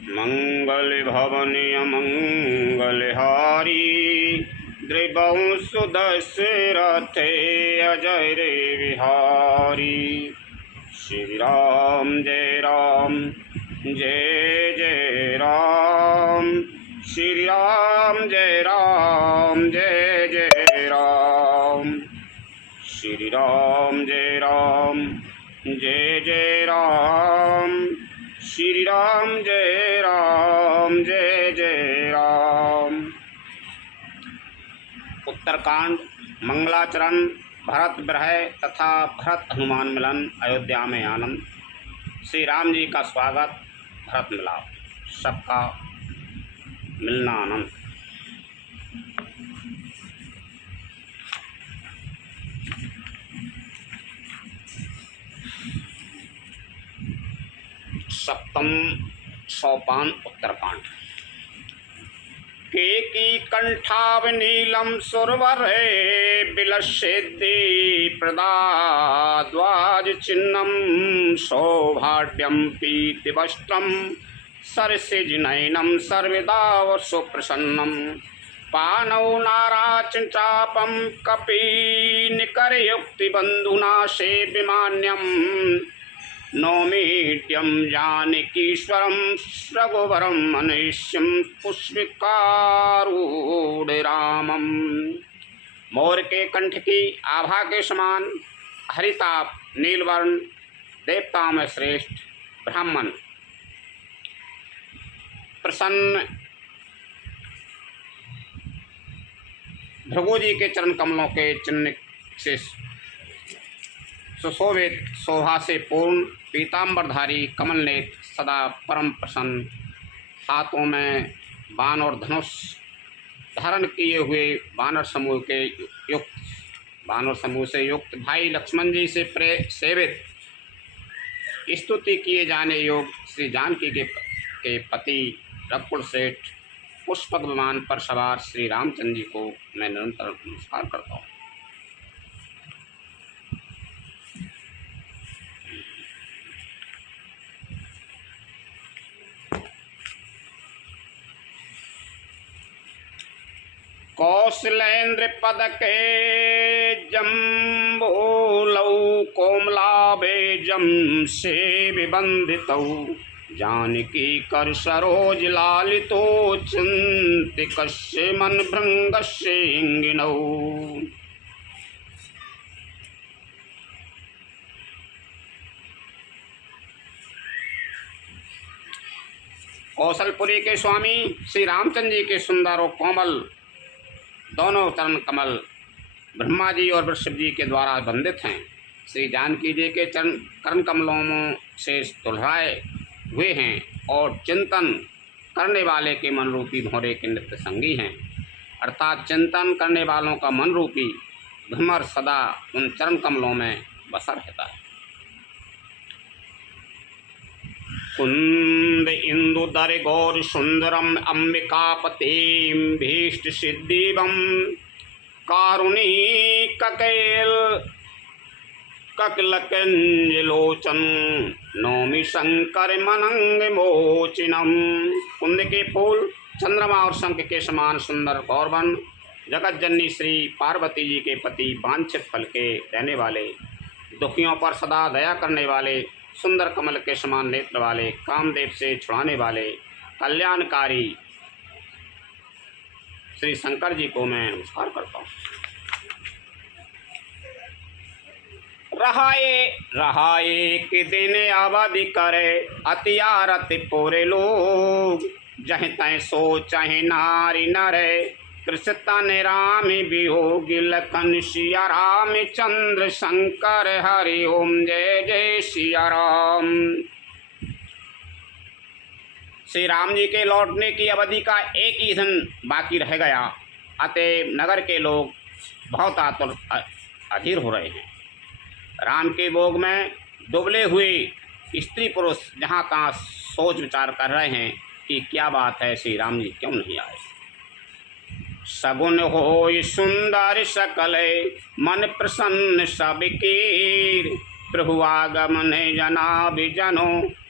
मंगल भवने अमंगल हारी द्रिवहु सुदशरथे अजय रे विहारी। श्री राम जय राम जय जय राम। श्री राम जय राम जय जय राम। श्री राम जय राम जय जय राम। श्री राम जय राम जय जय राम। उत्तरकांड मंगलाचरण भरत विरह तथा भरत हनुमान मिलन अयोध्या में आनंद। श्री राम जी का स्वागत भरत मिलाप सबका मिलना आनंद। सप्तम सोपान उत्तरकांड। केकी कंठावनीलम सुरवर बिलसिद्धि प्रदाद्वाज चिन्नम सौभाग्यम पीतिवस्त्रम सरसिजनयनम सर्वदा सुप्रसन्नम पानौ नाराचंचापम कपि निकरयुक्ति बंधुना सेव्यमान्यम नौमीड्यम जानकीश्वरम रघुवरम मनुष्यम पुष्पिकारूढ़ रामम। मोर के कंठ की आभा के समान हरिताप नीलवर्ण देवताओं में श्रेष्ठ ब्राह्मण प्रसन्न भृगु जी के चरण कमलों के चिन्ह से सुशोभित शोभा से पूर्ण पीताम्बरधारी कमल नेत्र सदा परम प्रसन्न हाथों में बाण और धनुष धारण किए हुए वानर समूह से युक्त भाई लक्ष्मण जी से सेवित स्तुति किए जाने योग्य श्री जानकी के पति रघुकुल सेठ पुष्पक विमान पर सवार श्री रामचंद्र जी को मैं निरंतर नमस्कार करता हूँ। कौशलेन्द्र पद के जम्बोलौ कोमलाबेजम से विबंधितौ जानकी कर सरोज लालितो चिंतिकस्य मन भृंगस्य इंगिनौ। कौशलपुरी के स्वामी श्री रामचंद्र जी के सुंदर और कोमल दोनों चरण कमल ब्रह्मा जी और वृषभ जी के द्वारा बंधित हैं। श्री जानकी जी के करण कमलों से दुल्हाए हुए हैं और चिंतन करने वाले के मन रूपी भौरे के नित्य संगी हैं। अर्थात चिंतन करने वालों का मन रूपी भ्रमर सदा उन चरण कमलों में बसा रहता है। कुंद इंदुदर गौर सुंदरम अंबिकापतिम भीष्ट सिद्धिवम कारुणी ककेल ककलकंजलोचन नौमी शंकर मनंग मोचिनम। कुंद के फूल चंद्रमा और शंख के समान सुंदर गौरवन जगत जननी श्री पार्वती जी के पति वांछित फल के देने वाले दुखियों पर सदा दया करने वाले सुंदर कमल के समान नेत्र वाले कामदेव से छुड़ाने वाले कल्याणकारी श्री शंकर जी को मैं नमस्कार करता हूँ। रहाए कि दिन अवधि करे अतियारत पूरे लोग जह तय सो चाहे नारी नरे कृष्ण राम वियोग लखन सिया राम चंद्र शंकर हरि ओम जय जय सिया राम। श्री राम जी के लौटने की अवधि का एक ही दिन बाकी रह गया, अतः नगर के लोग बहुत आतुर अधीर हो रहे हैं। राम के भोग में दुबले हुए स्त्री पुरुष जहाँ तहाँ सोच विचार कर रहे हैं कि क्या बात है, श्री राम जी क्यों नहीं आए। सगुन होय सुंदर सकल मन प्रसन्न सब कीर प्रभु आगमन जना विजनो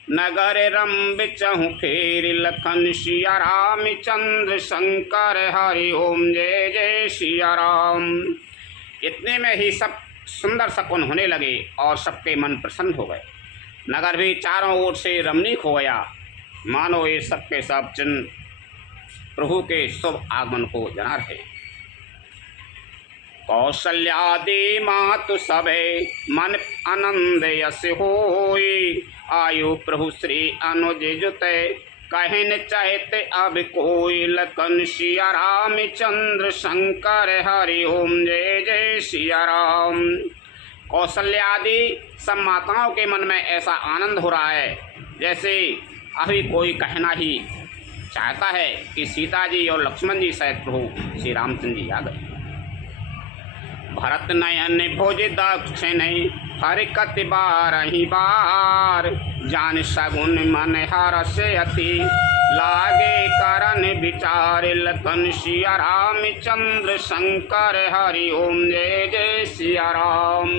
नगर रम बिचहु फेर लखन सिया राम चंद्र शंकर हरि ओम जय जय सिया राम। इतने में ही सब सुंदर सपन होने लगे और सबके मन प्रसन्न हो गए। नगर भी चारों ओर से रमणीक हो गया, मानो ये सबके सब चिन्ह प्रभु के शुभ आगमन को जना रहे। कौशल्यादि मातु सबे मन आनंद यस होई, आयु प्रभु श्री अनुज जुते कहन चाहत अब कोई। लखन सिया राम चंद्र शंकर हरि ओम जय जय सिया राम। कौशल्यादि सब माताओं के मन में ऐसा आनंद हो रहा है जैसे अभी कोई कहना ही चाहता है कि सीता जी और लक्ष्मण जी सहित प्रभु श्री रामचंद्र जी आ गए। भरत नयन भोज दक्षिण हरकत बारही बार, जान सगुन मन हरस अति लागे करन विचार। लखन सिया राम चंद्र शंकर हरि ओम जय जय सिया राम।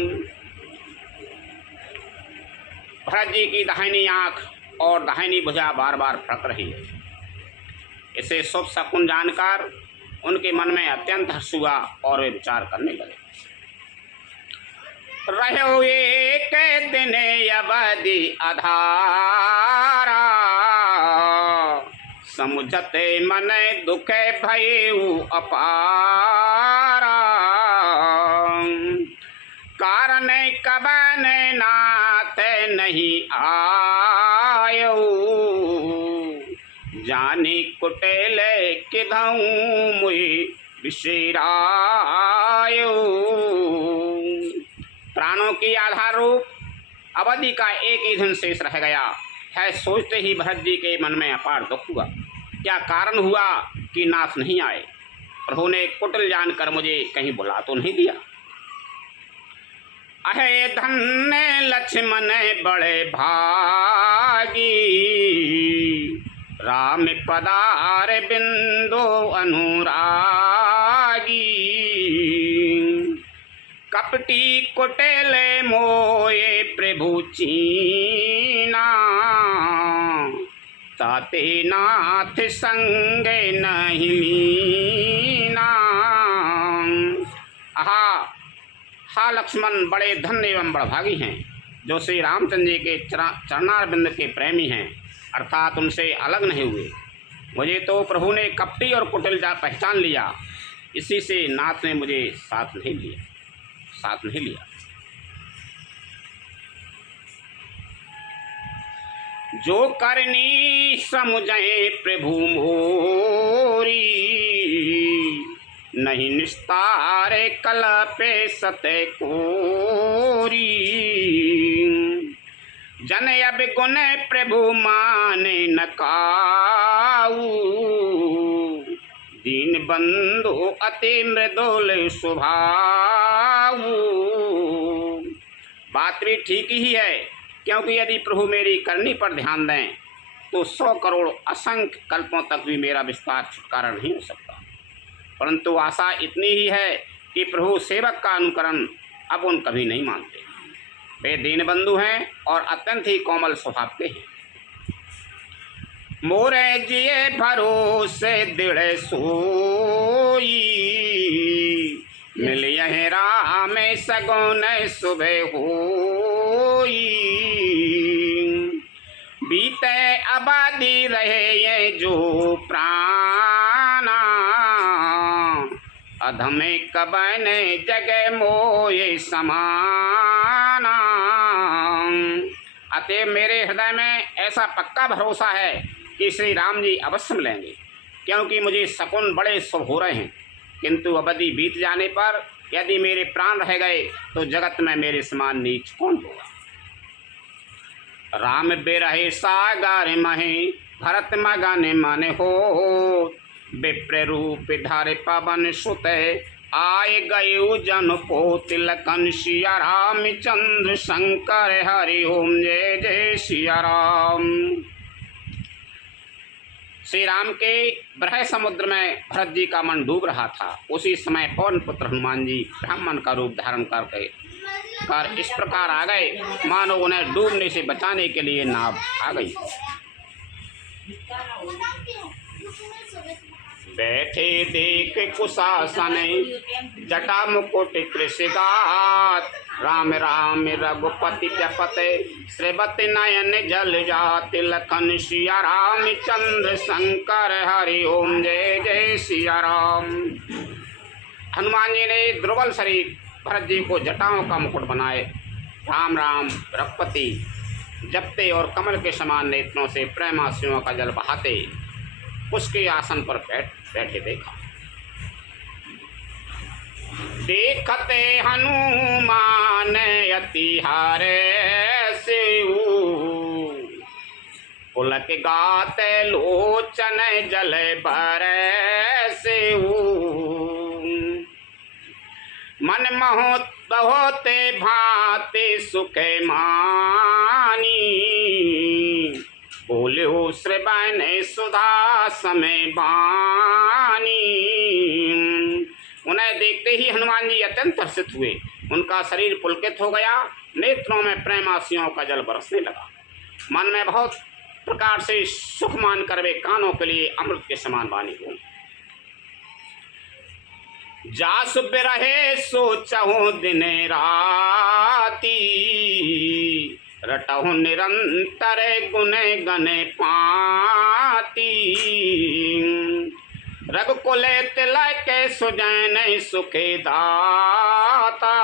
भरत जी की दाहिनी आंख और दाहिनी भुजा बार बार फड़क रही है। इसे शुभ शकुन जानकर उनके मन में अत्यंत हर्ष हुआ और वे विचार करने लगे। रहो एक दिन अवधि आधारा, समुझते मन दुख भयउ अपारा। कारण कबन नाथ नहीं आयो, जानी कुटेल किधऊँ मुई विशेरायो। प्राणों की आधार रूप अवधि का एक ही दिन शेष रह गया है। सोचते ही भरत जी के मन में अपार दुख हुआ। क्या कारण हुआ कि नाथ नहीं आए? प्रभु ने कुटिल जानकर मुझे कहीं बुला तो नहीं दिया। अहे धन्य लक्ष्मण बड़े भागी, राम पदार बिंदु अनुरागी। कपटी कुटिल मोये प्रभु चीना, ताते नाथ संग नहीं मीना। हा लक्ष्मण बड़े धन्य एवं बड़भागी हैं, जो श्री रामचंद्र जी के चरणारविंद के प्रेमी हैं, अर्थात उनसे अलग नहीं हुए। मुझे तो प्रभु ने कपटी और कुटिल पहचान लिया, इसी से नाथ ने मुझे साथ नहीं लिया। जो करनी समुझे प्रभु मोरी, नहीं निस्तार कलपे सते कोरी। जन अब गुण प्रभु माने न काऊ, दीन बंधु अति मृदुल स्वभावु। बात भी ठीक ही है, क्योंकि यदि प्रभु मेरी करनी पर ध्यान दें तो 100 करोड़ असंख्य कल्पों तक भी मेरा विस्तार छुटकारा नहीं हो सकता। परंतु आशा इतनी ही है कि प्रभु सेवक का अनुकरण अब उन कभी नहीं मानते। वे दीनबंधु हैं और अत्यंत ही कोमल स्वभाव के हैं। मोरे जिए भरोसे दृढ़ सोई, मिल यह राम सगुन सुबह होई। बीते आबादी रहे ये जो प्राणा, अधमे कबन जगह मोये समाना। अतः मेरे हृदय में ऐसा पक्का भरोसा है कि श्री राम जी अवश्य मिलेंगे, क्योंकि मुझे शकुन बड़े शुभ हो रहे हैं। किंतु अवधि बीत जाने पर यदि मेरे प्राण रह गए तो जगत में मेरे समान नीच कौन होगा। राम बेरहे सागर महे, भरत मगन मन हो। विप्र रूप धारे पवन सुत, आय गयु जन पोत। लखन सिया राम चंद्र शंकर हरि ओम जय जय सिया राम। श्री राम के ब्रह समुद्र में भरत जी का मन डूब रहा था। उसी समय पवन पुत्र हनुमान जी ब्राह्मण का रूप धारण देखकर इस प्रकार आ गए मानो उन्हें डूबने से बचाने के लिए नाव आ गई। बैठे देख कुशासन जटा मुकुट कृषिगात, राम राम रघुपति जपते श्रीवत नयन जल जाति, लखन सिया राम चंद्र शंकर हरि ओम जय जय सिया राम। हनुमान जी ने दुर्बल शरीर भरत जी को जटाओं का मुकुट बनाए राम राम रघुपति जपते और कमल के समान नेत्रों से प्रेमाश्रुओं का जल बहाते उसके आसन पर बैठे देखा। देखते हनुमान अति हारे सेऊ, पुलक गाते लोचन जल भरे सेऊ, मन बहुत भांति सुख मानी, बोल्यो श्रवण सुधा समय बानी। उन्हें देखते ही हनुमान जी अत्यंत हर्षित हुए, उनका शरीर पुलकित हो गया, नेत्रों में प्रेमाश्रुओं का जल बरसने लगा। मन में बहुत प्रकार से सुख मान कर वे कानों के लिए अमृत के समान वाणी हो। जास बिरहे सोचहु दिन राती, रटहु निरंतर गुण गने पाती, रघुकुल तिलक सुजन सुखे दाता,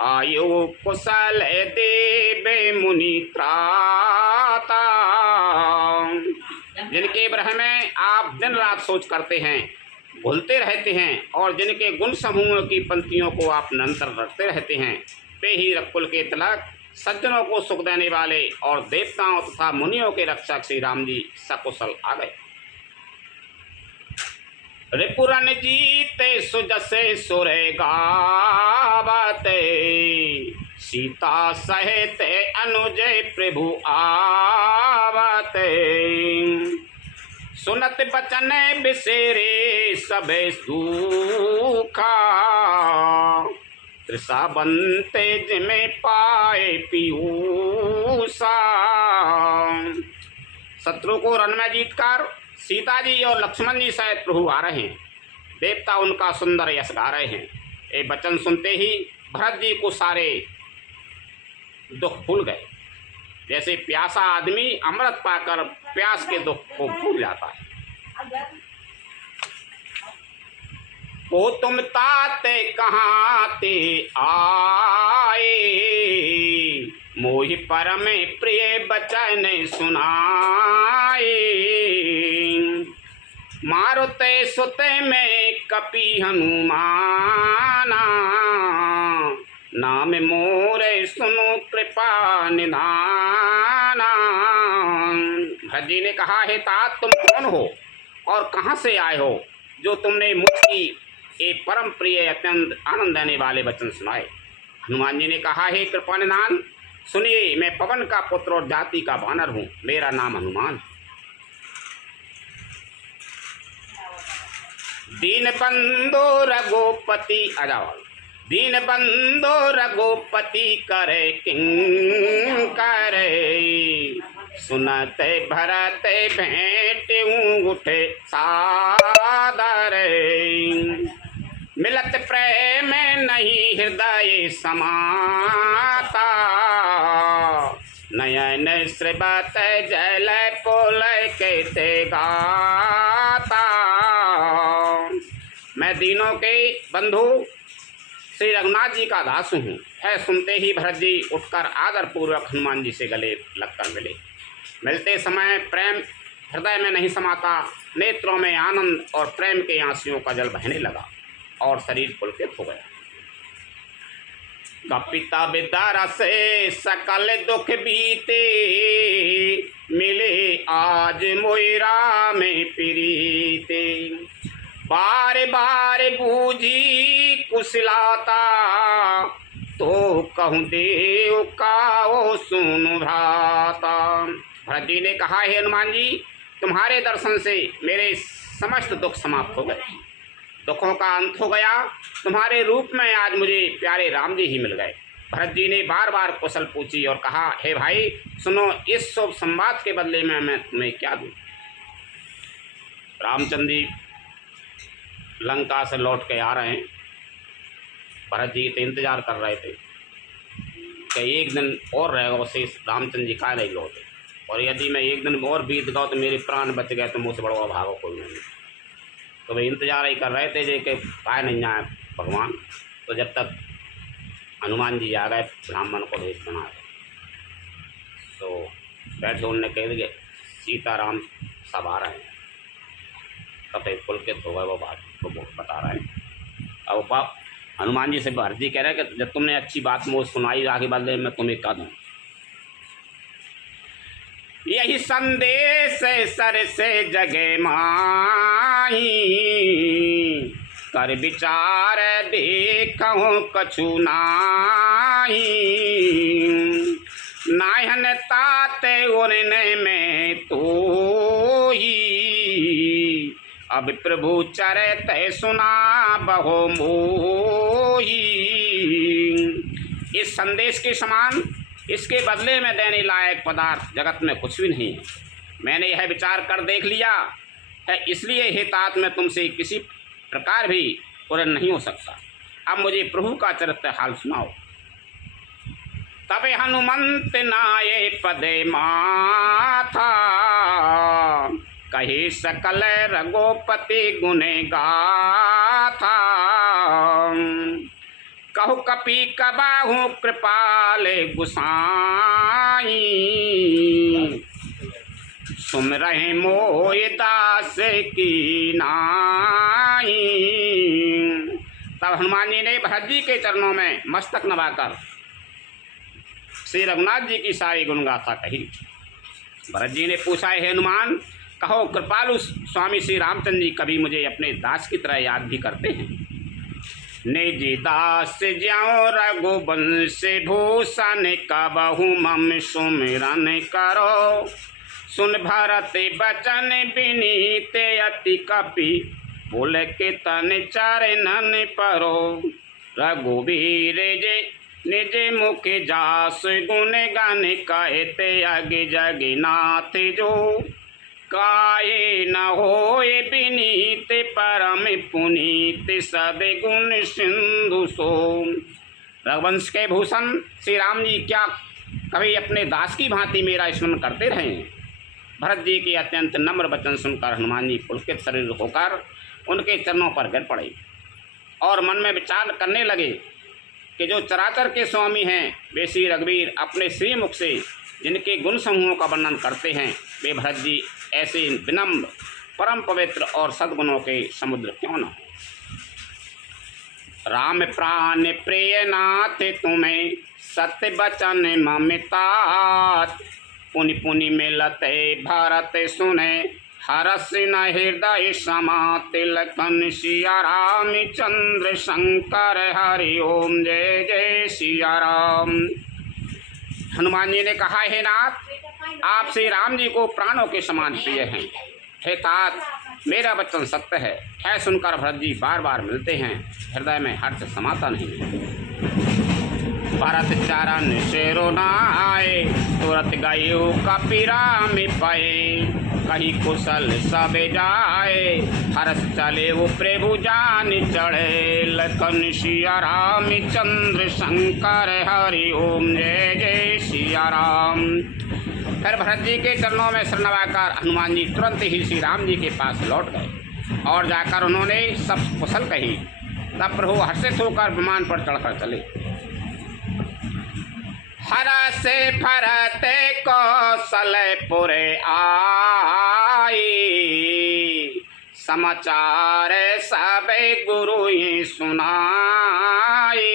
आयु कुशल देवे मुनि त्राता। जिनके ब्रह में आप दिन रात सोच करते हैं, भूलते रहते हैं और जिनके गुण समूहों की पंक्तियों को आप निरंतर रखते रहते हैं, वे ही रघुकुल के तिलक, सज्जनों को सुख देने वाले और देवताओं तथा मुनियों के रक्षक श्री राम जी सकुशल आ गए। रिपुरन जीते सुजसे सुरे गावते, सीता सहित अनुजय प्रभु आवते, सुनत बचन बिसेरे सबे सूखा, तृषा बनते जिमे पाए पीयूषा। शत्रु को रण में जीतकर सीता जी और लक्ष्मण जी सहित प्रभु आ रहे हैं, देवता उनका सुंदर यश गा रहे हैं। ये वचन सुनते ही भरत जी को सारे दुख भूल गए, जैसे प्यासा आदमी अमृत पाकर प्यास के दुख को भूल जाता है। ओ तुम ताते कहाँ ते आए, मोहि परम प्रिय बचन सुनाए, मारुते सुते में कपि हनुमाना, नाम मोरे सुनो कृपा निधाना। भरत जी ने कहा, हे तात तुम कौन हो और कहाँ से आए हो, जो तुमने मुझकी ये परम प्रिय अत्यंत आनंद देने वाले वचन सुनाए। हनुमान जी ने कहा, हे कृपा निधान सुनिए, मैं पवन का पुत्र और जाति का वानर हूँ, मेरा नाम हनुमान। दीन बंधु रघुपति अजावल, दीन बंधु रघुपति करे किंकर, सुनते भरत भेंट उठे सादर, मिलत प्रेम नहीं हृदय समाता, नयन श्रीबत जल पोल कहते गाता। मैं दीनों के बंधु श्री रघुनाथ जी का दास हूँ। है सुनते ही भरत जी उठकर आदर पूर्वक हनुमान जी से गले लगकर मिले। मिलते समय प्रेम हृदय में नहीं समाता, नेत्रों में आनंद और प्रेम के आंसुओं का जल बहने लगा और शरीर पुलकित हो गया। कपिता विदारा से सकल दुख बीते, मिले आज मोयरा में प्रीते, बार बार बूझी कुशलाता, तो कहूँ देव का ओ सुनु भ्राता। भरत जी ने कहा, हे हनुमान जी, तुम्हारे दर्शन से मेरे समस्त दुख समाप्त हो गए। दुखों का अंत हो गया, तुम्हारे रूप में आज मुझे प्यारे राम जी ही मिल गए। भरत जी ने बार बार कुशल पूछी और कहा, हे भाई सुनो, इस शुभ संवाद के बदले में मैं तुम्हें क्या दूँ। रामचंद्र जी लंका से लौट के आ रहे हैं। भरत जी तो इंतजार कर रहे थे कि एक दिन और रहेगा, उसे रामचंद्र जी का नहीं लौटे, और यदि मैं एक दिन और बीत गया तो मेरे प्राण बच गए तो मुझसे बड़ा भागो कोई नहीं। तो वे इंतजार ही कर रहे थे जे कि पाए नहीं आए भगवान। तो जब तक हनुमान जी आ गए, ब्राह्मण को भेज बना गए, तो बैठे उनने कह दिए सीताराम सब आ रहे हैं। तब एक पुलकित हो गए, वो बात को बता रहे हैं। अब हनुमान जी से भरत जी कह रहे हैं कि जब तुमने अच्छी बात मुझे सुनाई, आगे बदले मैं तुम्हें कह दूँ। यही संदेश सर से जगे माही, कर विचार देखूं कछु नाही। नाहन ताते उड़ने में तो ही, अब प्रभु चरित सुना बहो मोही। इस संदेश के समान इसके बदले में देने लायक पदार्थ जगत में कुछ भी नहीं है। मैंने यह विचार कर देख लिया है, इसलिए हे तात मैं तुमसे किसी प्रकार भी पूर्ण नहीं हो सकता। अब मुझे प्रभु का चरित्र हाल सुनाओ। तबे हनुमंत नाये पदे माथा, कही सकल रघुपति गुने गाथा। कहु कपि कबाहु कृपाल गुसाई, सुन रहे मोय दास की नाई। तब हनुमान जी ने भरत जी के चरणों में मस्तक नवाकर श्री रघुनाथ जी की सारी गुणगाथा कही। भरत जी ने पूछा, हे हनुमान कहो कृपालु स्वामी श्री रामचंद्र जी कभी मुझे अपने दास की तरह याद भी करते हैं। निजी दास ज्यों रघुवंश भूषण कबहु मम सुमिरन करो। सुन भरत बचन विनीत अति कपि, बोल के तन चरणन परो। रघुवीर जे निज मुख जास गुण गान कहते अगे जगन्नाथ जो। काये न होए विनीत परम पुनीत सदगुण सिंधु सो। रघुवंश के भूषण श्री राम जी क्या कभी अपने दास की भांति मेरा स्मरण करते रहे हैं। भरत जी के अत्यंत नम्र वचन सुनकर हनुमान जी पुलकित शरीर होकर उनके चरणों पर गिर पड़े और मन में विचार करने लगे कि जो चराचर के स्वामी हैं वे श्री रघुवीर अपने श्री मुख से जिनके गुण समूहों का वर्णन करते हैं, वे भरत जी ऐसे विनम्र परम पवित्र और सद्गुणों के समुद्र क्यों न हो। राम प्राण प्रिय नाथ तुम्हें सत्य बचन ममतात। पुनि पुनि मिलते भरत सुने हरस न हृदय समा। तिलकन सिया राम चंद्र शंकर हरि ओम जय जय सिया राम। हनुमान जी ने कहा, हे नाथ आप श्री राम जी को प्राणों के समान प्रिय हैं। हे तात मेरा वचन सत्य है। यह सुनकर भरत जी बार बार मिलते हैं, हृदय में हर्ष समाता नहीं। भरत चरण शेरो नाए, तुरंत गयो कपि राम पाए। कहीं कुशल सब जाए, हरस चले वो प्रभु जान चढ़े। लखन सिया राम चंद्र शंकर हरि ओम जय जय सिया राम। फिर भरत जी के चरणों में सिर नवाकर हनुमान जी तुरंत ही श्री राम जी के पास लौट गए और जाकर उन्होंने सब कुशल कही। तब प्रभु हर्षित होकर विमान पर चढ़कर चले। हरस भरत कौशलपुर आए, समाचार सब गुरु ही सुनाए।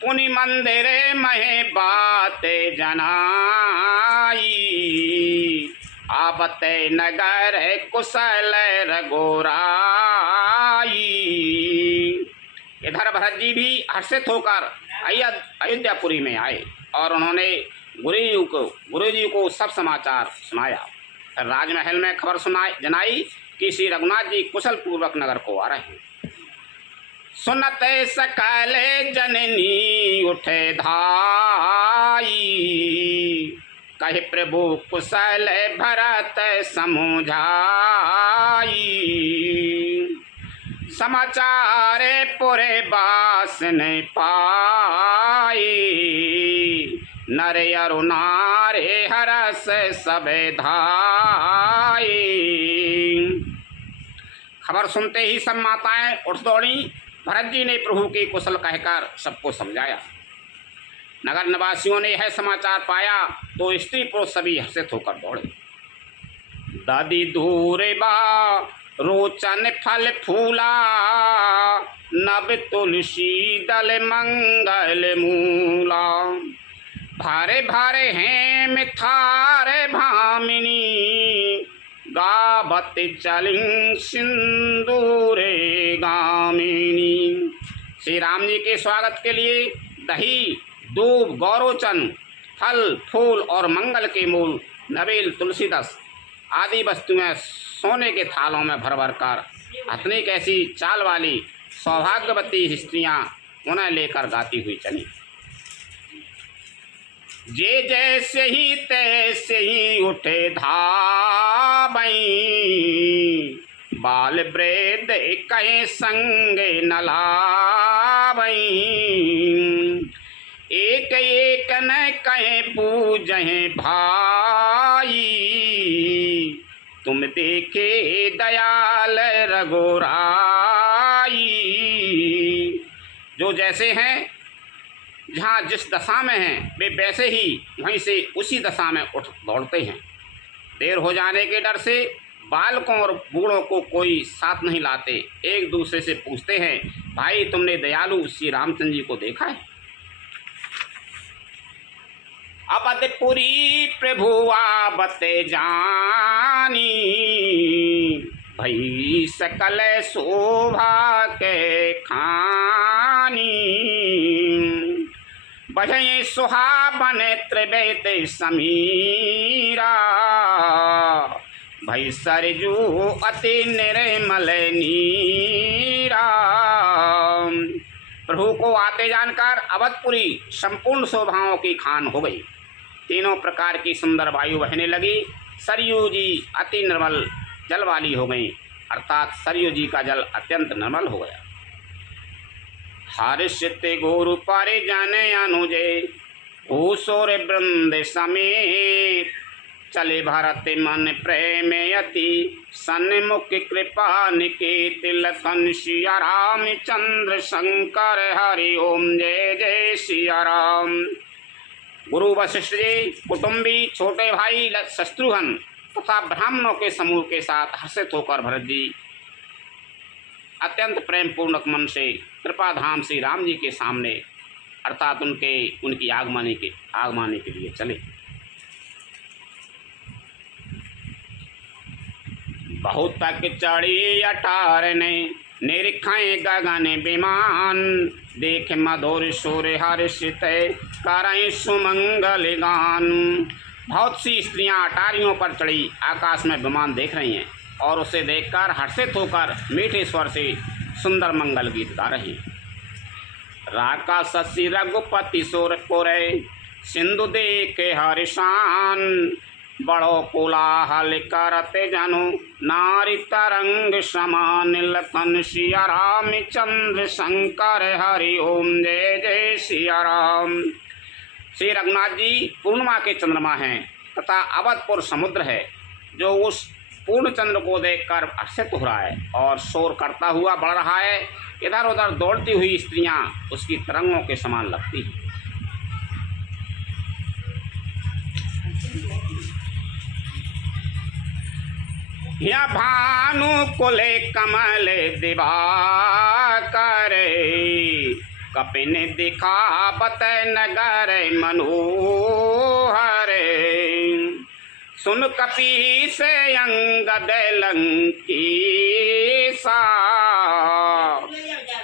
पुनि मंदिर महे बात जनाई, आवते नगर कुशल रघुराई। इधर भरत जी भी हर्षित होकर अयोध्यापुरी में आए और उन्होंने गुरु जी को सब समाचार सुनाया। फिर राजमहल में खबर जनाई कि श्री रघुनाथ जी कुशल पूर्वक नगर को आ रहे हैं। सुनते सकल जननी उठे धाई, कहे प्रभु कुशल भरत समुझाई। समाचार पुरे बास नहीं पाए, नर अरु नारे हरस सबे धाई। खबर सुनते ही सब माताएं उठ दौड़ी। भरत जी ने प्रभु के कुशल कहकर सबको समझाया। नगर निवासियों ने यह समाचार पाया तो स्त्री पुरुष सभी हर्षित होकर दौड़े। दादी दूर बा रोचन फल फूला, नब तुलसी दल मंगल मूला। भारे भारे हैं मिथारे भामिनी, गावत चलिं सिंदूरे गामिनी। श्री राम जी के स्वागत के लिए दही, दूब, गौरोचन, फल फूल और मंगल के मूल, नवेल, तुलसीदस आदि वस्तुएं सोने के थालों में भर भर कर हथनी कैसी चाल वाली सौभाग्यवती स्त्रियां उन्हें लेकर गाती हुई चली। जे जैसे ही तैसे ही उठे धाबई, बाल ब्रेद कहे संगे नलाबई। एक एक न कहे पूजहे भाई, तुम देखे दयाल रघुराई। जो जैसे हैं, जहाँ जिस दशा में हैं, वे वैसे ही वहीं से उसी दशा में उठ दौड़ते हैं। देर हो जाने के डर से बालकों और बूढ़ों को कोई साथ नहीं लाते। एक दूसरे से पूछते हैं, भाई तुमने दयालु श्री रामचंद्र जी को देखा है? अवधपुरी प्रभु आवत जानी, भई सकल शोभा के खानी। बढ़े सुहावन त्रिवेद समीरा, भई सरजू अति निर्मल नीरा। प्रभु को आते जानकर अवधपुरी संपूर्ण शोभाओं की खान हो गई। तीनों प्रकार की सुंदर वायु बहने लगी। सरयू जी अति निर्मल जल वाली हो गई, अर्थात सरयू जी का जल अत्यंत निर्मल हो गया। हर्षित गुरु पारे जाने अनुजे, भूसोर वृंद समेत। चले भरत मन प्रेम यति, सन्मुख कृपा निकेत। लखन सिया राम चंद्र शंकर हरि ओम जय जय सिया राम। गुरु वशिष्ठ जी, कुटुंबी, छोटे भाई शत्रुघ्न तथा ब्राह्मणों के समूह के साथ हर्षित होकर भरत जी अत्यंत प्रेम पूर्णक मन से कृपा धाम श्री राम जी के सामने अर्थात उनकी आगमनी के लिए चले। बहुत तक चढ़ी अठार ने, निरीखाएं गगन विमान। देख मधुर सुर हर्षित, करई सुमंगल गान। बहुत सी स्त्रियां अटारियों पर चढ़ी आकाश में विमान देख रही हैं और उसे देखकर हर्षित होकर मीठे स्वर से सुंदर मंगल गीत गा रही हैं। राका शशि रघुपति सुर पुरे, सिंधु देखे हरिशान। बड़ो कोलाहल करते जनु, नारी तरंग समान। लखन सिया राम चंद्र शंकर हरि ओम जय जय सिया राम। श्री रघुनाथ जी पूर्णिमा के चंद्रमा हैं तथा अवधपुर समुद्र है, जो उस पूर्ण चंद्र को देखकर हर्षित हो रहा है और शोर करता हुआ बढ़ रहा है। इधर उधर दौड़ती हुई स्त्रियां उसकी तरंगों के समान लगती हैं। या भानु कुले कमल दिवाकर, कपिन दिखावत नगर मनोहर। सुन कपि से अंगद लंकेसा,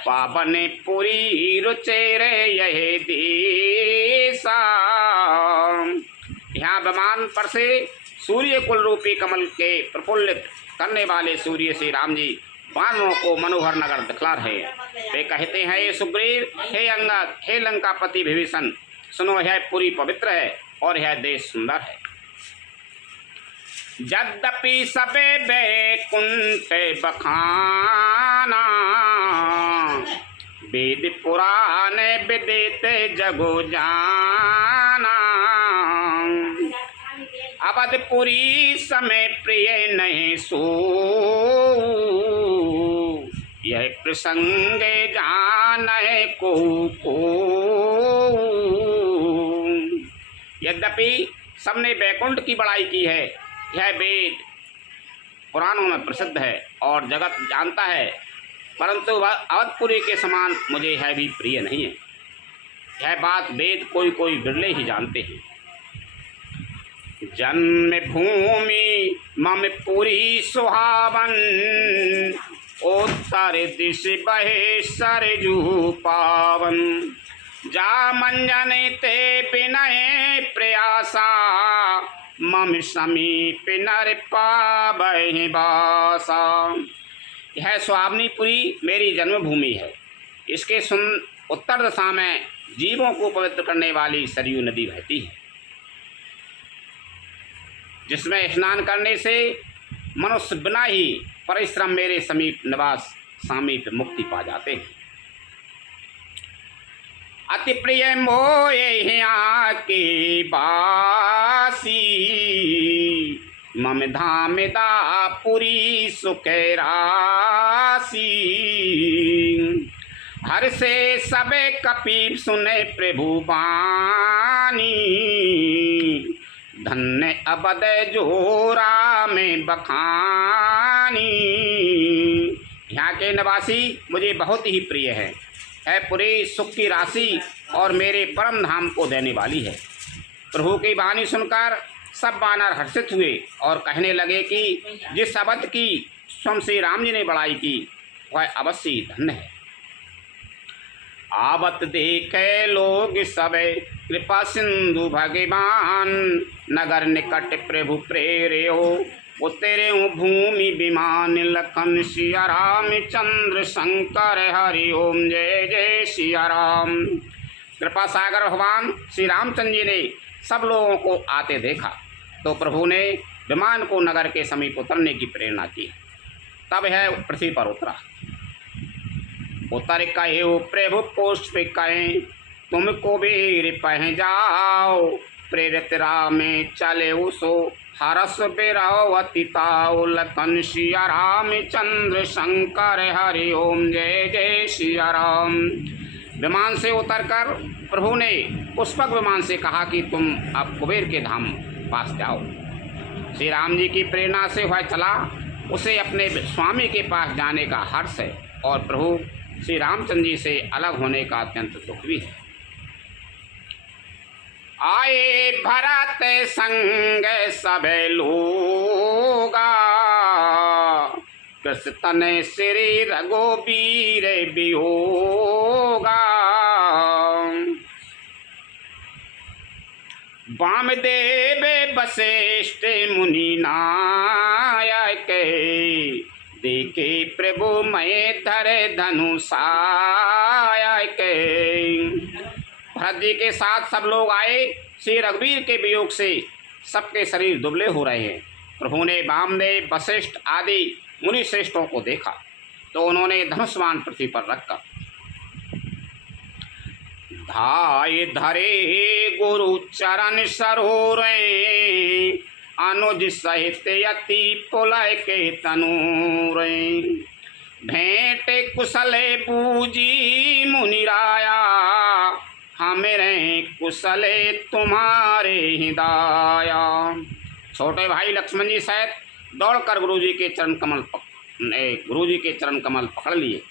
पावन पुरी रुचेरे यह देसा। यहाँ विमान पर से सूर्य कुल रूपी कमल के प्रफुल्लित करने वाले सूर्य श्री राम जी वानरों को मनोहर नगर दिखला रहे हैं। वे कहते हैं, ये सुग्रीव, हे अंगद, हे लंकापति विभीषण, सुनो, यह पुरी पवित्र है और यह देश सुंदर है। यद्यपि सबे बैकुंठ बखाना, वेद पुराण विदित जगो जाना। अवधपुरी समय प्रिय नहीं सो, यह प्रसंग जान को। यद्यपि सबने बैकुंठ की बड़ाई की है, यह वेद पुराणों में प्रसिद्ध है और जगत जानता है, परंतु वह अवधपुरी के समान मुझे यह भी प्रिय नहीं है। यह बात वेद कोई कोई बिरले ही जानते हैं। जन्म भूमि मम पुरी सुहावन, उत्तर दिश बहे सरजू पावन। जा मंजन ते विनय प्रयासा, मम समीप नर पावहि बासा। यह सुहावनीपुरी मेरी जन्मभूमि है। इसके उत्तर दिशा में जीवों को पवित्र करने वाली सरयू नदी बहती है, जिसमें स्नान करने से मनुष्य बिना ही परिश्रम मेरे समीप निवास समीप मुक्ति पा जाते हैं। अति प्रिय मोये की बासी, मम धाम दापुरी सुख रासी। हर से सबे कपि सुने प्रभु बानी, धन्य अबद जोरा में बखानी। यहाँ के निवासी मुझे बहुत ही प्रिय है पूरी सुख की राशि और मेरे परम धाम को देने वाली है। प्रभु की वाणी सुनकर सब वानर हर्षित हुए और कहने लगे कि जिस अवध की स्वयं श्री राम जी ने बड़ाई की वह अवश्य ही धन्य है। आवत देखे लोग सबे कृपा सिंधु भगवान, नगर निकट प्रभु प्रेर्यो उतरे भूमि विमान। लखन सिया राम चंद्र शंकर हरि ओम, जय जय सिया राम। कृपा सागर भगवान श्री रामचंद्र जी ने सब लोगों को आते देखा तो प्रभु ने विमान को नगर के समीप उतरने की प्रेरणा की। तब यह पृथ्वी पर उतरा। उतर कहे प्रभु पुष्प कहें, तुम कुबेर पह जाओ। प्रेरित राम चले उसो हरस बिरावतिताओ। लखन सिया राम चंद्र शंकर हरि ओम, जय जय सिया राम। विमान से उतरकर प्रभु ने पुष्पक विमान से कहा कि तुम अब कुबेर के धाम पास जाओ। श्री राम जी की प्रेरणा से वह चला। उसे अपने स्वामी के पास जाने का हर्ष है और प्रभु श्री रामचंद्र जी से अलग होने का अत्यंत दुख भी है। आए भरत संग सब लोगा, कृष्ण तने श्री रघुबीर वियोगा। वामदेव वशिष्ठ मुनि नायक, देखे प्रभु मैं धरे धनुषायक। भरत जी के साथ सब लोग आए। श्री रघुवीर के वियोग से सबके शरीर दुबले हो रहे हैं। प्रभु ने वामदेव वशिष्ठ आदि मुनि श्रेष्ठों को देखा तो उन्होंने धनुष्मान पृथ्वी पर रखकर धाय धरे गुरु चरण सरोरे। अनुज सहित यति पुलय के तनूरे। भेंट कुशले बूजी मुनिराया, हमें कुशले तुम्हारे हिदाया। छोटे भाई लक्ष्मण जी सहित दौड़कर गुरुजी के चरण कमल पकड़ लिए।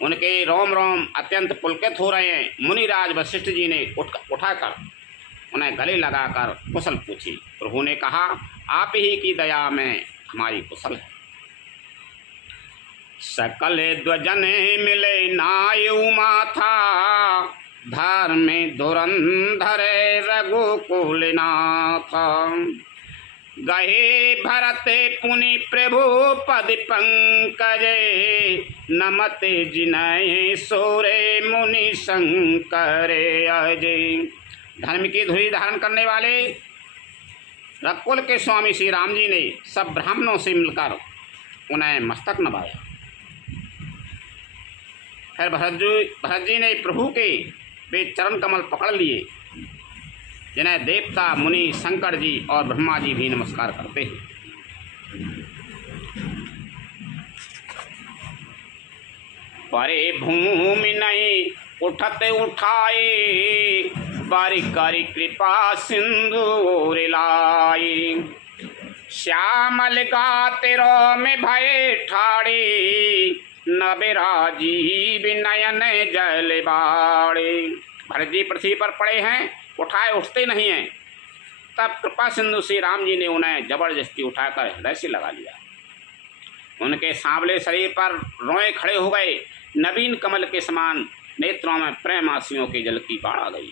उनके रोम रोम अत्यंत पुलकित हो रहे हैं। मुनिराज वशिष्ठ जी ने उठाकर उन्हें गले लगाकर कुशल पूछी। प्रभु ने कहा, आप ही की दया में हमारी कुशल है। सकल ध्वजन मिले नायु माथा, धर्म धुरंधर रघुकुलनाथ। गहे भरत पुनि प्रभु पद पंकजे, नमते जिनय सोरे मुनि शंकरे अजय। धर्म की धुरी धारण करने वाले रघुकुल के स्वामी श्री राम जी ने सब ब्राह्मणों से मिलकर उन्हें मस्तक नवाया। फिर भरत जी ने प्रभु के वे चरण कमल पकड़ लिए, जिन्हें देवता मुनि शंकर जी और ब्रह्मा जी भी नमस्कार करते हैं। परे भूमि नहीं उठत उठाए, बारी कारी कृपा सिंधु लाए। श्यामल गाते रो में भय ठाड़े, नबराजी नयन जल बाड़े। भरत जी पृथ्वी पर पड़े हैं, उठाए उठते नहीं हैं। तब कृपा सिंधु श्री राम जी ने उन्हें जबरदस्ती उठाकर हृदय से लगा लिया। उनके सांवले शरीर पर रोए खड़े हो गए। नवीन कमल के समान नेत्रों में प्रेम आंसुओं की जल की बाढ़ आ गई।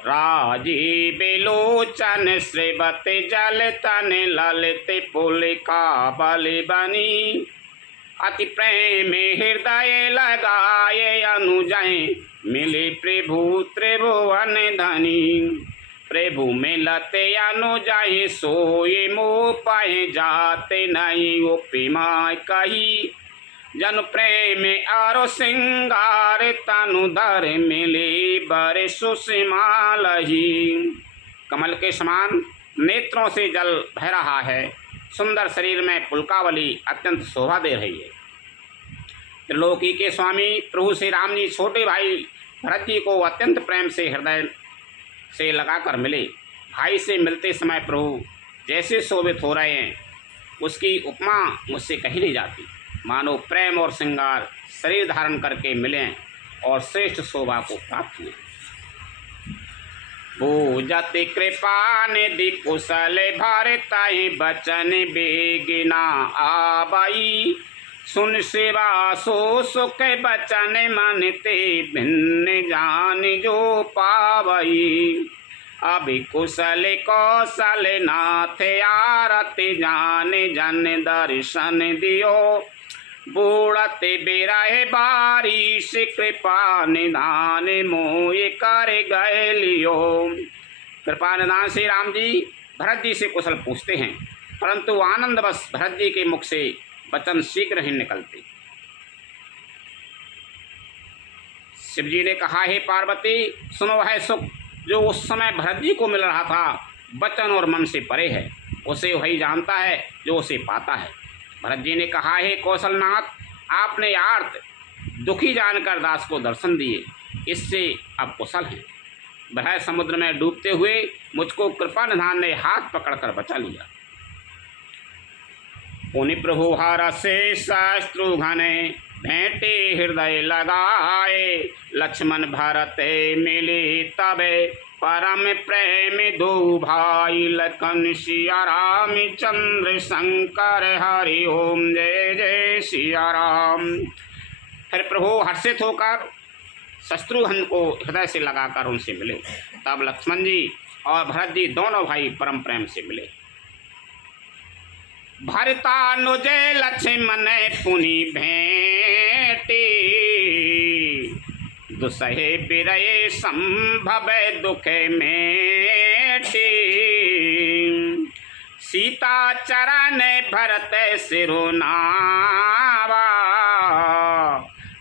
राजीव लोचन श्रीवत जल तन ललते पुलिका बल बनी, अति प्रेम हृदय लगाए अनुजय, मिले प्रभु त्रिभुवन धनी। प्रभु मिलते अनुजय सोए मोह पाए, जाते नहीं उपमा कही, जन प्रेम आरो सिंगार तनुधर, मिले बर सुषमालही। कमल के समान नेत्रों से जल बह रहा है, सुंदर शरीर में पुलकावली अत्यंत शोभा दे रही है। त्रिलोकी के स्वामी प्रभु श्री राम जी छोटे भाई भरत जी को अत्यंत प्रेम से हृदय से लगाकर मिले। भाई से मिलते समय प्रभु जैसे शोभित हो रहे हैं, उसकी उपमा मुझसे कही नहीं जाती। मानो प्रेम और श्रृंगार शरीर धारण करके मिले और श्रेष्ठ शोभा को प्राप्त हुए। पूजत कृपा निधि कुशल भरताई, बचन बेगिना आबाई, सुन सेवा सो सुख बचन मनते, भिन्न जान जो पावई। अभी कुशल कौशल नाथ आरती, जान जन दर्शन दियो, बूढ़ते बिरह बारिश कृपा निधान, मोय कर गए लियो। कृपा निधान श्री राम जी भरत जी से कुशल पूछते हैं, परंतु आनंदवश भरत जी के मुख से वचन शीघ्र ही निकलते। शिव जी ने कहा, हे पार्वती सुनो, है सुख जो उस समय भरत जी को मिल रहा था, वचन और मन से परे है। उसे वही जानता है जो उसे पाता है। भरत जी ने कहा, हे कौशलनाथ, आपने आर्त दुखी जानकर दास को दर्शन दिए, इससे अब कुशल हैं। भय समुद्र में डूबते हुए मुझको कृपा निधान ने हाथ पकड़कर बचा लिया। पुनि प्रभु हर से शत्रुघ्न भेंटे हृदय लगाए, लक्ष्मण भरत मिले तबे परम प्रेम दो भाई, लखन सिया राम चंद्र शंकर हरि ओम जय जय सिया राम। फिर प्रभु हर्षित होकर शत्रुघ्न को हृदय से लगाकर उनसे मिले। तब लक्ष्मण जी और भरत जी दोनों भाई परम प्रेम से मिले। भरतानुज लक्ष्मण पुनि भेंटे, दुसहे बिरये संभव दुख मेटे, सीता चरण भरत सिरुनावा,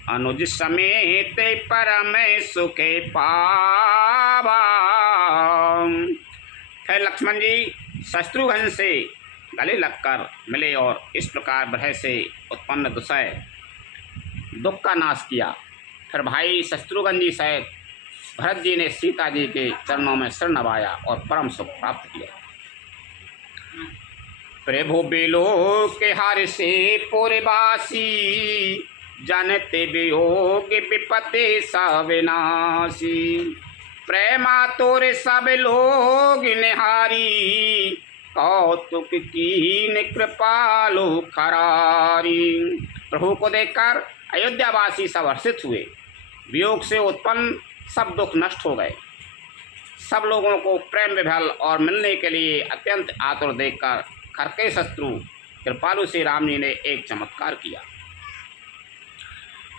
अनुज समेत परम सुख पावा। फिर लक्ष्मण जी शत्रुघ्न से गले लगकर मिले और इस प्रकार भय से उत्पन्न दुसह दुख का नाश किया। फिर भाई शत्रुघ्न जी सहित भरत जी ने सीता जी के चरणों में सिर नवाया और परम सुख प्राप्त किया। प्रभु बिलो के हर से पुरवासी, जनते वियोग विपत्ति सविनाशी, प्रेमा तोरे सब लोग निहारी, कौतुक कीन कृपालु खरारी। प्रभु को देखकर अयोध्यावासी सब हर्षित हुए वियोग से उत्पन्न सब दुख नष्ट हो गए। सब लोगों को प्रेम विभल और मिलने के लिए अत्यंत आतुर देखकर खरके शत्रु कृपालु श्री राम जी ने एक चमत्कार किया।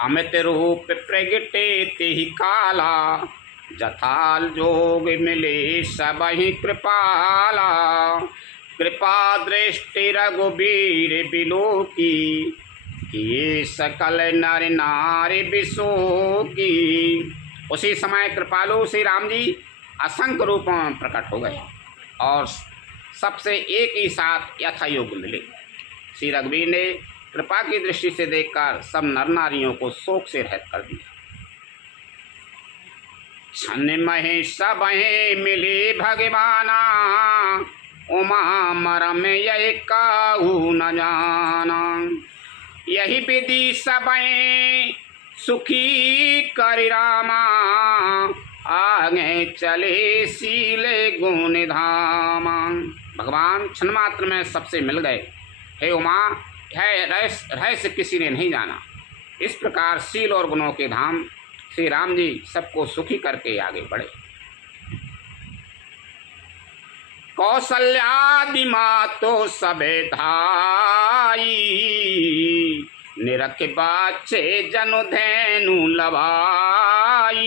अमित रूप प्रगटे तिहि काला, जथाल जोग मिले सबहि कृपाला। कृपा दृष्टि रघुबीर बिलो की, ये सकल नर नारी बिसो की। उसी समय कृपालु श्री राम जी असंख्य रूपों में प्रकट हो गए और सबसे एक ही साथ यथायोग मिले। श्री रघुवीर ने कृपा की दृष्टि से देखकर सब नर नारियों को शोक से रहित कर दिया। छन महे सबहे मिले भगवाना, उमा मरम यही काहू न जाना। यही विधि सबहे सुखी करि रामा, आगे चले सीले गुण धामा। भगवान क्षण मात्र में सबसे मिल गए। हे उमा, यह रहस्य किसी ने नहीं जाना। इस प्रकार शील और गुणों के धाम श्री राम जी सबको सुखी करके आगे बढ़े। कौशल्यादि मातो सबे धाई, निरख बाछे जनु धैनु लवाई।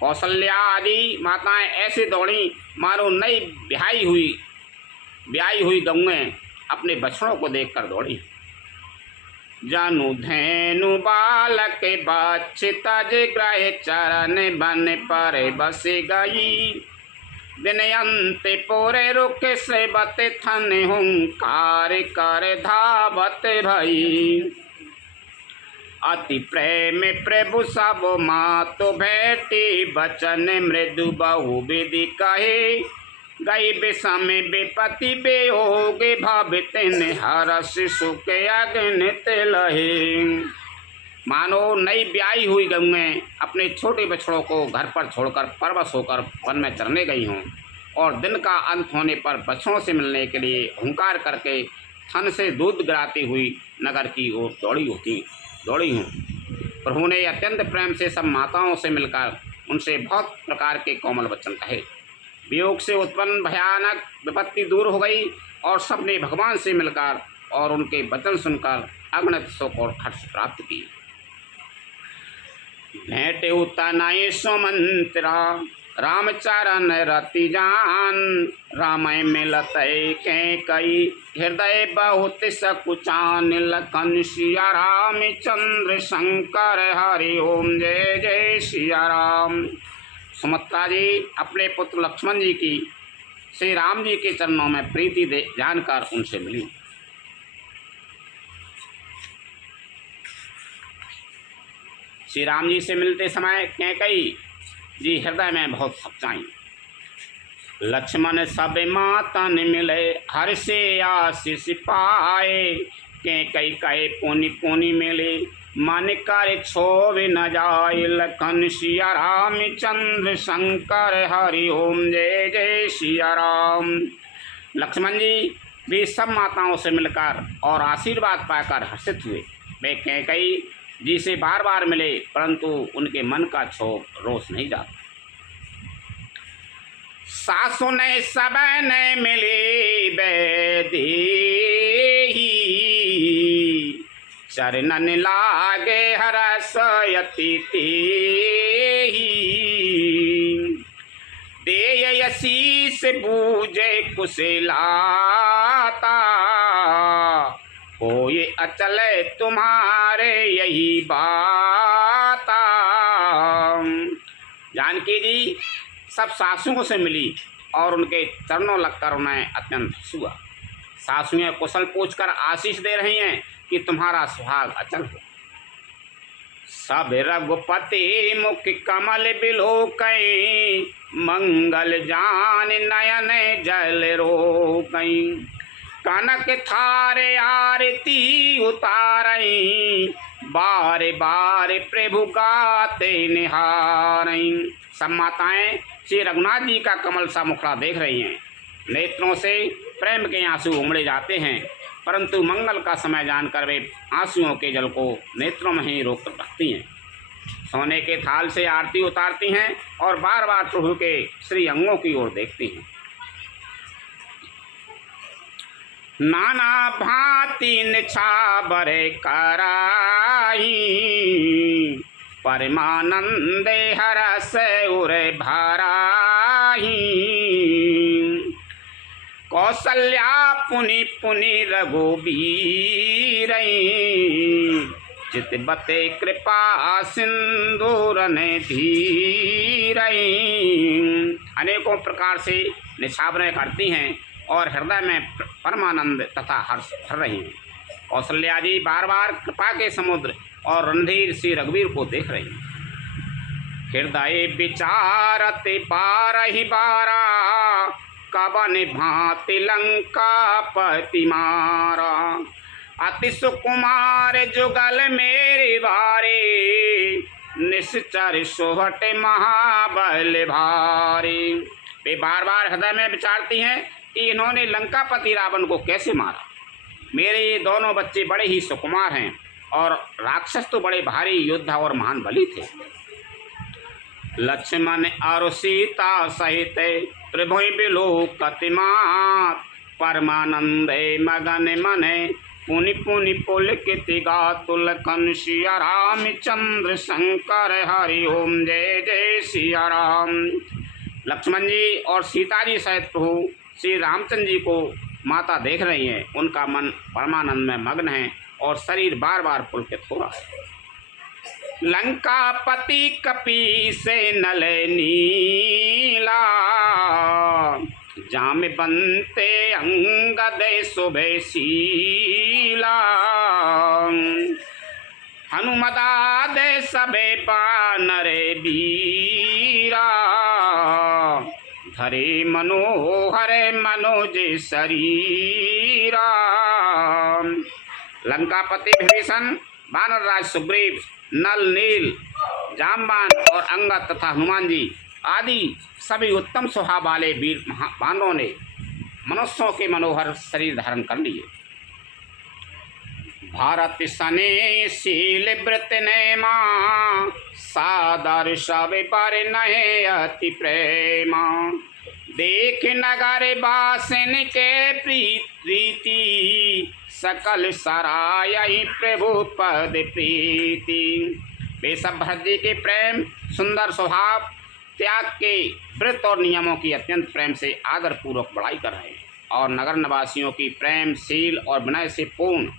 कौशल्या आदि माताएं ऐसे दौड़ी मानो नई ब्याही हुई गौएं अपने बछड़ों को देखकर दौड़ी। जनु धैनु बालक बच्छ तज ग्रह चरण बन पर बस गई। दिन अंत पोरे रुख से बत थन हुंकार कर धावत भई। अति प्रेम प्रभु सब मातु भेटी, बचन मृदु बहु विधि कहे। गई विषम विपति बेयोग भावित हरस सुख अगणित लहे। मानो नई ब्याही हुई गौएं अपने छोटे बछड़ों को घर पर छोड़कर परवश होकर वन में चरने गई हों और दिन का अंत होने पर बछड़ों से मिलने के लिए हुंकार करके थन से दूध गिराती हुई नगर की ओर दौड़ी हूँ। प्रभु ने अत्यंत प्रेम से सब माताओं से मिलकर उनसे बहुत प्रकार के कोमल वचन कहे। वियोग से उत्पन्न भयानक विपत्ति दूर हो गई और सबने भगवान से मिलकर और उनके वचन सुनकर अगणित सुख और हर्ष प्राप्त की। भेंट उतनाई सुमंत्रा, रामचरण रति जान। रामय मिलत के कई, हृदय बहुत सकुचान। लखन सिया राम चंद्र शंकर, हरि ओम जय जय सिया राम। सुमित्रा जी अपने पुत्र लक्ष्मण जी की श्री राम जी के चरणों में प्रीति जानकर उनसे मिली। श्री राम जी से मिलते समय कैकई जी हृदय में बहुत सच्चाई। लक्ष्मण सब मातन मिले, हर से आशीष पाए। कैकई कहे पुनि पुनि मिले, मन कर छोव न जाए। लखन सिया राम चंद्र शंकर, हरि ओम जय जय सिया राम। लक्ष्मण जी भी सब माताओं से मिलकर और आशीर्वाद पाकर हर्षित हुए। वे कैकई जी से बार बार मिले परंतु उनके मन का क्षोभ रोष नहीं जाता। सासु ने सब ने मिले बैदेही, चरणन लागे हरसयति तेहि। देय शीस बूझे कुशलाता, होए अचल तुम्हारे यही बाता। जानकी जी सब सासुओं से मिली और उनके चरणों लगकर उन्हें अत्यंत हर्ष हुआ। सासुएं कुशल पूछकर आशीष दे रही हैं कि तुम्हारा सुहाग अचल हो। सब रघुपति मुख कमल बिलोकई, मंगल जान नयन जल रोकई। कनक थारे आरती उतारई, बार बार प्रभु गाते निहारई। सब माताएं श्री रघुनाथ जी का कमल सा मुखड़ा देख रही हैं। नेत्रों से प्रेम के आंसू उमड़े जाते हैं परंतु मंगल का समय जानकर वे आंसुओं के जल को नेत्रों में ही रोक कर रखती हैं। सोने के थाल से आरती उतारती हैं और बार बार प्रभु के श्री अंगों की ओर देखती हैं। नाना भांति निछावर कराई, परमानंद हरस उर भराई। कौशल्या पुनि पुनि रघुबीर, चितबते कृपा सिंदूरन धीर। अनेकों प्रकार से निछावरें करती हैं और हृदय में परमानंद तथा हर्ष भर रही हैं। कौशल्या जी बार बार कृपा के समुद्र और रणधीर श्री रघुवीर को देख रही हैं। हृदय विचारत बारहि बारा, कवन भांति लंका पति मारा। अति सुकुमार जुगल मेरे बारे, निश्चर सोहट महाबल भारी। वे बार बार हृदय में विचारती हैं कि इन्होंने लंकापति रावण को कैसे मारा। मेरे ये दोनों बच्चे बड़े ही सुकुमार हैं और राक्षस तो बड़े भारी योद्धा और महान बली थे। लक्ष्मण और सीता सहित त्रिभुवन बिलोकति मात, परमानंद मगन मने पुनि पुनि पुलकित गातुल कन सिया रामचंद्र शंकर हरि ओम जय जय सिया राम। लक्ष्मण जी और सीता जी सहित प्रभु श्री रामचंद्र जी को माता देख रही हैं। उनका मन परमानंद में मग्न है और शरीर बार बार पुलकित हो रहा है। लंकापति कपि से नल नीला, जाम बनते अंगद शुभे शीला। हनुमदाद सबे बानर बीरा, धरे मनोहर मनोज शरीरा। लंकापति विभीषण, वानर राज सुग्रीव, नल नील, जामवान और अंगद तथा हनुमान जी आदि सभी उत्तम स्वभाव वाले वीर वानरों ने मनुष्यों के मनोहर शरीर धारण कर लिए। भारत सने शील व्रत नेमा, सादर सब पर नहे अति प्रेमा। देख नगर बासन के प्रीति, सकल सराय प्रभु पद प्रीति। वे सब भरत जी के प्रेम, सुंदर स्वभाव, त्याग के व्रत और नियमों की अत्यंत प्रेम से आदर पूर्वक बड़ाई कर रहे हैं और नगर निवासियों की प्रेम, शील और विनय से पूर्ण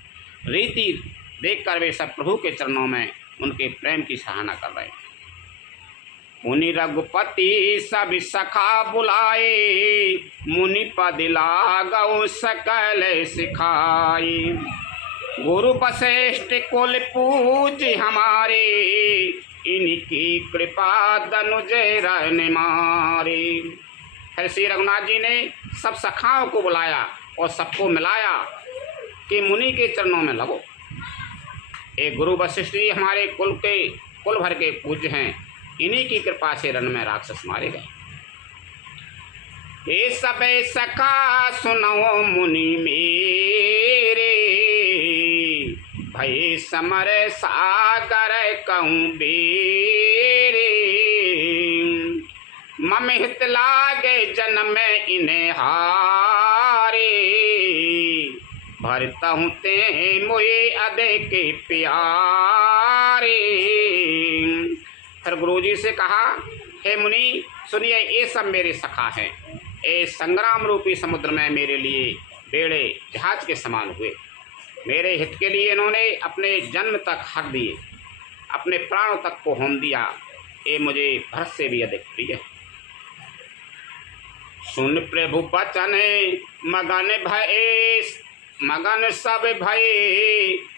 रीति देखकर वे सब प्रभु के चरणों में उनके प्रेम की सराहना कर रहे हैं। मुनि रघुपति सब सखा बुलाए, मुनि पद लागौ सकल सिखाई। गुरु वशिष्ठ कुल पूज हमारे, इनकी कृपा दनुज रन मारे। फिर श्री रघुनाथ जी ने सब सखाओं को बुलाया और सबको मिलाया कि मुनि के चरणों में लगो। एक गुरु वशिष्ठ जी हमारे कुल भर के पूज्य हैं, इन्हीं की कृपा से रण में राक्षस मारे गए। ये सब सखा सुनो मुनि मेरे, भय समर सागर कहूँ बेरे। मम हित लागे जन्म इन्हें हारे, भरता हूँ ते मोए अदे के प्यारे। फिर गुरु जी से कहा, हे मुनि सुनिए, ये सब मेरे सखा हैं। ये संग्राम रूपी समुद्र में मेरे लिए बेड़े जहाज के समान हुए। मेरे हित के लिए इन्होंने अपने जन्म तक हर दिए, अपने प्राणों तक को होम दिया। ये मुझे भरत से भी अधिक प्रिय है। सुन प्रभु बचन मगन सब भय,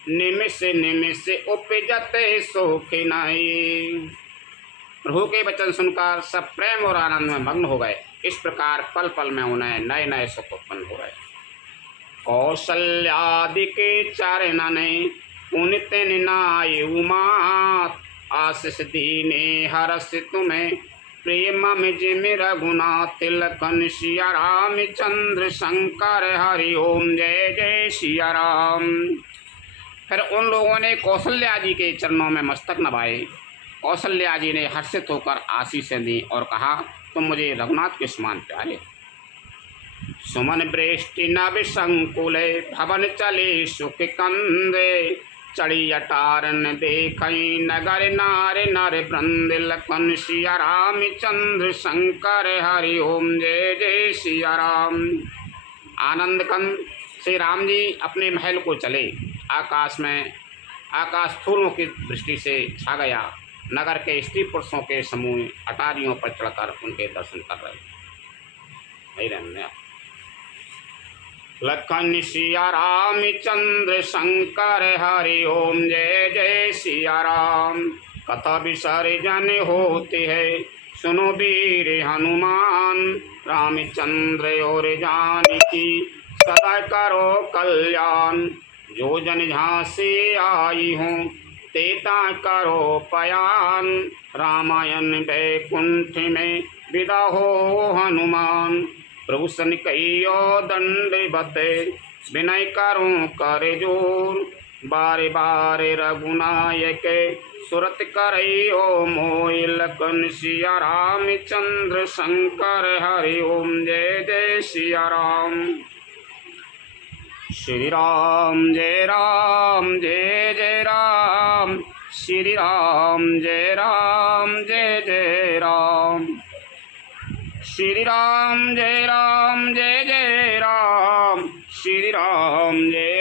निमिष निमिष उपजत सुख नाई। प्रभु के वचन सुनकर सब प्रेम और आनंद में मग्न हो गए। इस प्रकार पल पल में उन्हें नए नए सुख उत्पन्न हो गए। कौशल्यादि के चरणन पुनित नाय उमात, आशीष दीने हरस तुम्हें प्रेम जिम रघुनाथ तिलकन सिया रामचंद्र शंकर हरि ओम जय जय सिया राम। फिर उन लोगों ने कौशल्या जी के चरणों में मस्तक नवाए कौशल्या जी ने हर्षित होकर आशीषें दी और कहा, तुम मुझे रघुनाथ के समान प्यारे। सुमन वृष्टि नभ संकुले भवन चले सुख कंदे, चढ़ी अटारन देखई नगर नार नर वृंद, लखन सिया राम चंद्र शंकर हरि ओम जय जय सिया राम। आनंद कंद श्री राम जी अपने महल को चले। आकाश फूलों की दृष्टि से छा गया। नगर के स्त्री पुरुषों के समूह अटारियों पर चढ़कर उनके दर्शन कर रहे। लखन सिया राम चंद्र शंकर हरि ओम जय जय सिया राम। कथा विसर्जन होते है सुनो वीर हनुमान, रामचंद्र और जानकी सदा करो कल्याण। जो जन झांसी आई हूँ तेता करो पयान, रामायण वैकुंठ में विदा हो हनुमान। प्रभु सन कहियो दंडवत विनय करूं कर जोर, बारे बारे रघुनायक सुरत करइयो मोहि। लखन सिया राम चंद्र शंकर हरि ओम जय जय सिया राम। श्री राम जय जय राम, श्री राम जय जय राम, श्री राम जय जय राम, श्री राम जय